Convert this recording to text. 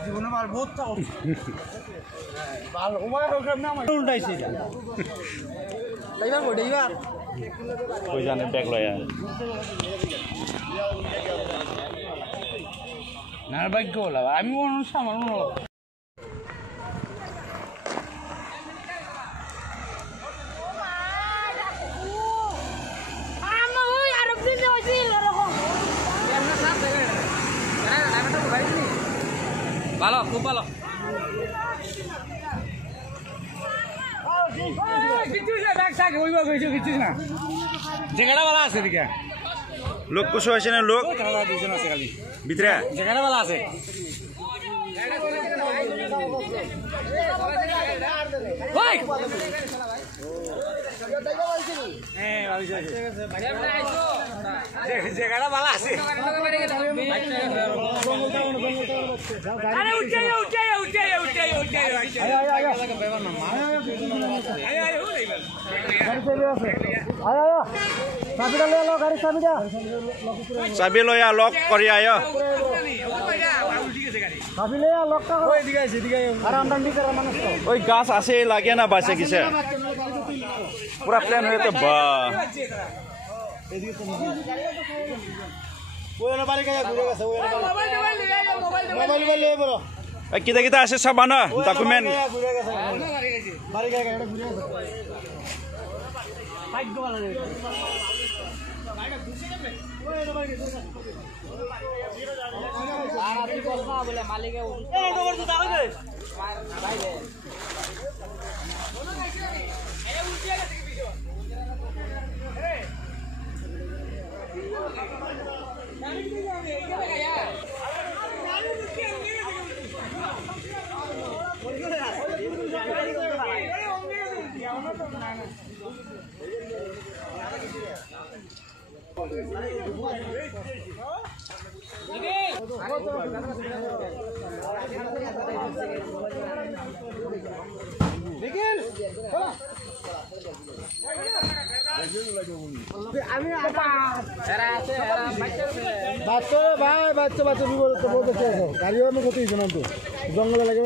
জীবনে মার বহুত ভালো উমায় হোক না উল্টাইছে এইবার কই এইবার কই জানে ব্যাগ লয়া নারভাগ্য হলো আমি মনে সামান্য ভালো খুব ভালো জায়গাটা ভালো আছে দিকে লোক কুশো আছে না লোক ভিতরে জায়গাটা ভালো আছে জায়গাটা ভালো আছে চাবি লয়া লক কৰি আয় ওই গাছ আছে লাগে না বাঁচে গেছে পুরা প্ল্যান হয়ে তো বা কিতা কিতা আছে চাবা না ডকুমেন্ট বাচ্চা বলতেছে গাড়িও আমি ক্ষতি হয়েছে না তো জঙ্গলে লাগে